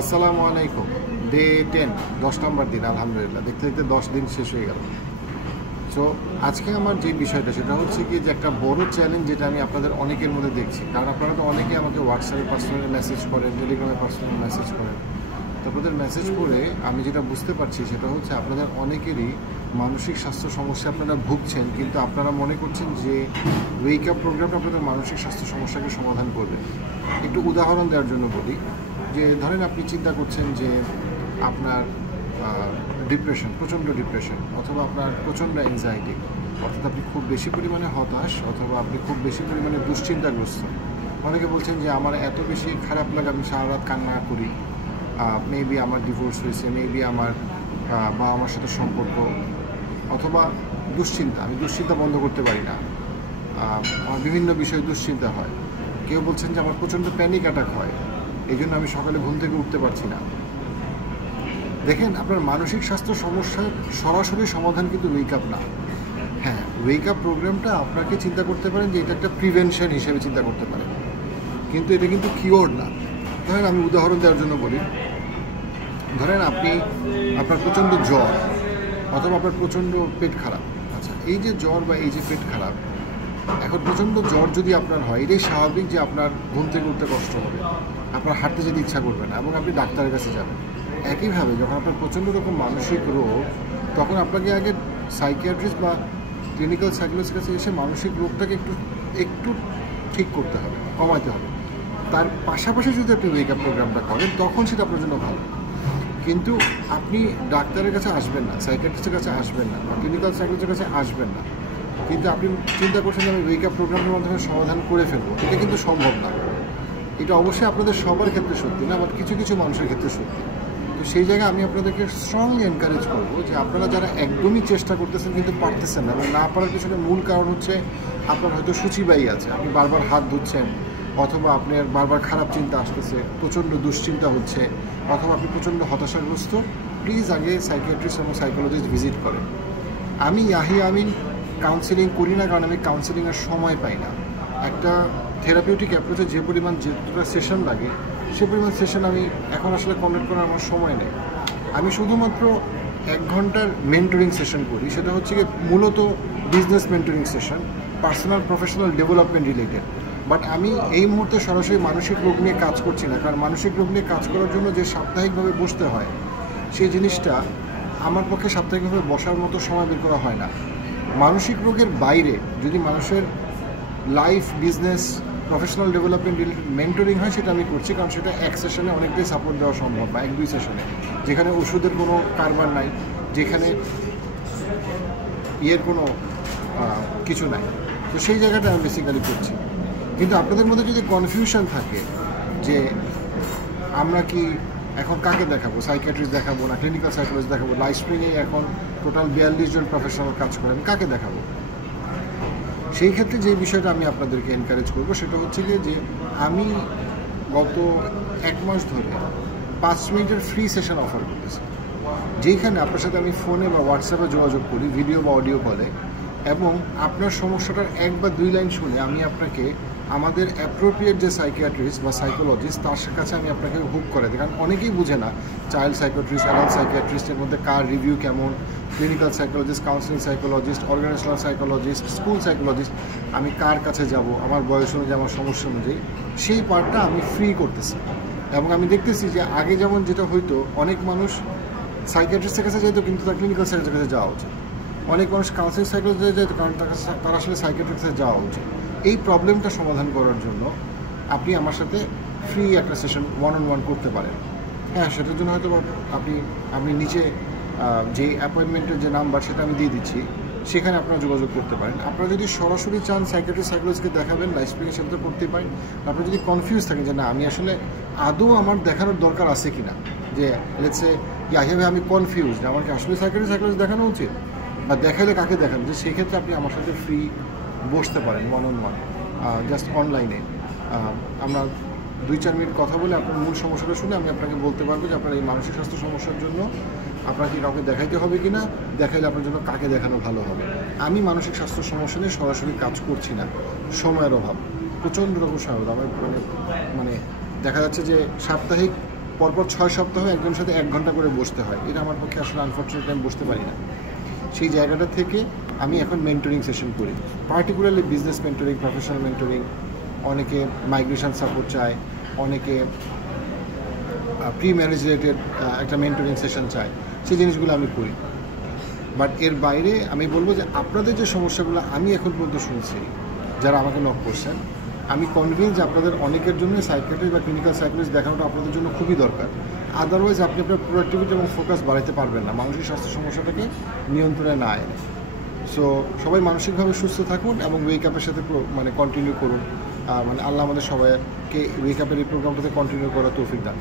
আসসালামু আলাইকুম। ডে 10, 10 নম্বর দিন। আলহামদুলিল্লাহ, দেখতে দেখতে 10 দিন শেষ হয়ে গেল। সো আজকে আমার যে বিষয়টা সেটা হচ্ছে কি, যে একটা বড় চ্যালেঞ্জ যেটা আমি আপনাদের অনেকের মধ্যে দেখছি। কারণ আপনারা তো অনেকে আমাকে হোয়াটসঅ্যাপে পার্সোনালি মেসেজ করেন, টেলিগ্রামে পার্সোনালি মেসেজ করেন। তো আপনাদের মেসেজ পড়ে আমি যেটা বুঝতে পারছি সেটা হচ্ছে আপনাদের অনেকেরই মানসিক স্বাস্থ্য সমস্যা আপনারা ভুগছেন, কিন্তু আপনারা মনে করছেন যে ওয়েক আপ প্রোগ্রামটা আপনাদের মানসিক স্বাস্থ্য সমস্যাকে সমাধান করবে। একটু উদাহরণ দেওয়ার জন্য বলি, যে ধরেন আপনি চিন্তা করছেন যে আপনার ডিপ্রেশন, প্রচণ্ড ডিপ্রেশন, অথবা আপনার প্রচণ্ড অ্যাংজাইটি, অর্থাৎ আপনি খুব বেশি পরিমাণে হতাশ, অথবা আপনি খুব বেশি পরিমাণে দুশ্চিন্তাগ্রস্ত। অনেকে বলছেন যে আমার এত বেশি খারাপ লাগে, আমি সারা রাত কান্না করি, মেবি আমার ডিভোর্স হয়েছে, মেবি আমার বাবা মার সাথে সম্পর্ক, অথবা দুশ্চিন্তা, আমি দুশ্চিন্তা বন্ধ করতে পারি না, আমার বিভিন্ন বিষয়ে দুশ্চিন্তা হয়। কেউ বলছেন যে আমার প্রচণ্ড প্যানিক অ্যাটাক হয়, এই জন্য আমি সকালে ঘুম থেকে উঠতে পারছি না। দেখেন, আপনার মানসিক স্বাস্থ্য সমস্যার সরাসরি সমাধান কিন্তু ওয়েক আপ না। হ্যাঁ, ওয়েক আপ প্রোগ্রামটা আপনাকে চিন্তা করতে পারেন যে এটা একটা প্রিভেনশন হিসেবে চিন্তা করতে পারেন, কিন্তু এটা কিন্তু কিওর না। ধরেন আমি উদাহরণ দেওয়ার জন্য বলি, ধরেন আপনার প্রচণ্ড জ্বর, অথবা আপনার প্রচণ্ড পেট খারাপ। আচ্ছা, এই যে জ্বর বা এই যে পেট খারাপ, এখন প্রচণ্ড জ্বর যদি আপনার হয়, এটাই স্বাভাবিক যে আপনার ঘুম থেকে উঠতে কষ্ট হবে, আপনার হাঁটতে যেতে ইচ্ছা করবে না, এবং আপনি ডাক্তারের কাছে যাবেন। একইভাবে যখন আপনার প্রচণ্ড রকম মানসিক রোগ, তখন আপনাকে আগে সাইকিয়াট্রিস্ট বা ক্লিনিক্যাল সাইকোলজিস্টের কাছে এসে মানসিক রোগটাকে একটু ঠিক করতে হবে, কমাতে হবে। তার পাশাপাশি যদি আপনি ওয়েক আপ প্রোগ্রামটা করেন, তখন সেটা আপনার জন্য ভালো। কিন্তু আপনি ডাক্তারের কাছে আসবেন না, সাইকিয়াট্রিস্টের কাছে আসবেন না, বা ক্লিনিক্যাল সাইকোলজিস্টের কাছে আসবেন না, কিন্তু আপনি চিন্তা করছেন যে আমি ওয়েক আপ প্রোগ্রামের মাধ্যমে সমাধান করে ফেলবো। এটা কিন্তু সম্ভব না। এটা অবশ্যই আপনাদের সবার ক্ষেত্রে সত্যি না, বাট কিছু কিছু মানুষের ক্ষেত্রে সত্যি। তো সেই জায়গায় আমি আপনাদেরকে স্ট্রংলি এনকারেজ করবো যে আপনারা যারা একদমই চেষ্টা করতেছেন কিন্তু পারতেছেন না, এবং না পারার পিছনে মূল কারণ হচ্ছে আপনার হয়তো সূচিবায়ী আছে, আপনি বারবার হাত ধুচ্ছেন, অথবা আপনার বারবার খারাপ চিন্তা আসতেছে, প্রচণ্ড দুশ্চিন্তা হচ্ছে, অথবা আপনি প্রচণ্ড হতাশাগ্রস্ত, প্লিজ আগে সাইকিয়াট্রিস্ট এবং সাইকোলজিস্ট ভিজিট করেন। আমি কাউন্সেলিং করি না, কারণ আমি কাউন্সেলিংয়ের সময় পাই না। একটা থেরাপিউটিক অ্যাপ্রোচে যে পরিমাণ যেটা সেশন লাগে, সে পরিমাণ সেশন আমি এখন আসলে কন্ডাক্ট করার আমার সময় নেই। আমি শুধুমাত্র 1 ঘন্টার মেন্টরিং সেশন করি, সেটা হচ্ছে কি মূলত business mentoring session, personal professional development related. But আমি এই মুহূর্তে সরাসরি মানসিক রোগ নিয়ে কাজ করছি না, কারণ মানসিক রোগ নিয়ে কাজ করার জন্য যে সাপ্তাহিকভাবে বসতে হয়, সেই জিনিসটা আমার পক্ষে সাপ্তাহিকভাবে বসার মতো সময় বের করা হয় না। মানসিক রোগের বাইরে যদি মানুষের life, business, professional development related mentoring হয়, সেটা আমি করছি, কারণ সেটা এক সেশনে অনেকটাই সাপোর্ট দেওয়া সম্ভব, বা 1-2 সেশনে, যেখানে ওষুধের কোনো কারবার নাই, যেখানে কোনো কিছু নাই। তো সেই জায়গাটা আমি বেসিক্যালি করছি। কিন্তু আপনাদের মধ্যে যদি কনফিউশন থাকে যে আমরা কি এখন কাকে দেখাবো, সাইকিয়াট্রিস্ট দেখাবো না ক্লিনিক্যাল সাইকোলজিস্ট দেখাবো, লাইফ স্প্রিংয়ে এখন টোটাল 42 জন প্রফেশনাল কাজ করেন, কাকে দেখাবো, সেই ক্ষেত্রে যে বিষয়টা আমি আপনাদেরকে এনকারেজ করবো সেটা হচ্ছে গিয়ে যে আমি গত 1 মাস ধরে 5 মিনিটের ফ্রি সেশন অফার করতেছি, যেইখানে আপনার সাথে আমি ফোনে বা হোয়াটসঅ্যাপে যোগাযোগ করি, ভিডিও বা অডিও কলে, এবং আপনার সমস্যাটার 1 বা 2 লাইন শুনে আমি আপনাকে আমাদের অ্যাপ্রোপ্রিয়েট যে সাইকিয়াট্রিস্ট বা সাইকোলজিস্ট, তার কাছে আমি আপনাকে হুক করে দিই। কারণ অনেকেই বুঝে না চাইল্ড সাইকিয়াট্রিস্ট, অ্যাডাল্ট সাইকিয়াট্রিস্টের মধ্যে কার রিভিউ কেমন, clinical psychologist, counselling psychologist, organisational psychologist, school psychologist, আমি কার কাছে যাব, আমার বয়স অনুযায়ী, আমার সমস্যা অনুযায়ী, সেই পার্টটা আমি ফ্রি করতেছি। এবং আমি দেখতেছি যে আগে যেমন যেটা হইতো, অনেক মানুষ সাইকিয়াট্রিস্টের কাছে যেত কিন্তু তার ক্লিনিক্যাল সাইকোলজিস্টের কাছে যাওয়া উচিত, অনেক মানুষ কাউন্সিলিং সাইকোলজিস্টে যেত কারণ তার আসলে সাইকিয়াট্রিস্টের কাছে যাওয়া উচিত। এই প্রবলেমটা সমাধান করার জন্য আপনি আমার সাথে ফ্রি একটা সেশন 1-on-1 করতে পারেন। হ্যাঁ, সেটার জন্য হয়তো আপনি নিচে যে অ্যাপয়েন্টমেন্টের যে নাম্বার সেটা আমি দিয়ে দিচ্ছি, সেখানে আপনারা যোগাযোগ করতে পারেন। আপনারা যদি সরাসরি চান সাইকিয়াট্রিস্ট সাইকোলজিস্টকে দেখাবেন, লাইফ স্প্রিংয়ের সাথে করতে পারেন। আপনারা যদি কনফিউজ থাকেন যে না, আমি আসলে আদৌ আমার দেখানোর দরকার আছে কিনা, যে লেটসে হিসাবে আমি কনফিউজ, আমার কি আসলে সাইকিয়াট্রিস্ট দেখানো উচিত, বা দেখাইলে কাকে দেখান, যে সেই ক্ষেত্রে আপনি আমার সাথে ফ্রি বসতে পারেন 1-on-1, জাস্ট অনলাইনে। আমরা 2-4 মিনিট কথা বলে আপনার মূল সমস্যাটা শুনে আমি আপনাকে বলতে পারবো যে আপনার এই মানসিক স্বাস্থ্য সমস্যার জন্য আপনাকে কাউকে দেখাইতে হবে কি না, দেখাইলে আপনার জন্য কাকে দেখানো ভালো হবে। আমি মানসিক স্বাস্থ্য সমস্যা নিয়ে সরাসরি কাজ করছি না, সময়ের অভাব, প্রচণ্ড রকম সময়। আমার মানে দেখা যাচ্ছে যে সাপ্তাহিক পরপর 6 সপ্তাহ একজনের সাথে 1 ঘন্টা করে বসতে হয়, এটা আমার পক্ষে আসলে আনফর্চুনেটলি আমি বসতে পারি না। সেই জায়গাটা থেকে আমি এখন মেন্টরিং সেশন করি, particularly business mentoring, professional mentoring, অনেকে মাইগ্রেশন সাপোর্ট চায়, অনেকে প্রি ম্যারেজ রিলেটেড একটা মেন্টরিং সেশন চায়, সেই জিনিসগুলো আমি করি। বাট এর বাইরে আমি বলবো যে আপনাদের যে সমস্যাগুলো আমি এখন পর্যন্ত শুনছি, যারা আমাকে নক করছেন, আমি কনভিন্স যে আপনাদের অনেকের জন্য সাইকিয়াট্রিস্ট বা ক্লিনিক্যাল সাইকোলজিস্ট দেখানোটা আপনাদের জন্য খুবই দরকার। আদারওয়াইজ আপনি আপনার প্রোডাক্টিভিটি এবং ফোকাস বাড়াতে পারবেন না মানসিক স্বাস্থ্য সমস্যাটাকে নিয়ন্ত্রণে না এনে। সো সবাই মানসিকভাবে সুস্থ থাকুন এবং ওয়েক আপের সাথে কন্টিনিউ করুন। আল্লাহ আমাদের সবাইকে ওয়েক আপের এই প্রোগ্রামটাতে কন্টিনিউ করার তৌফিক দান।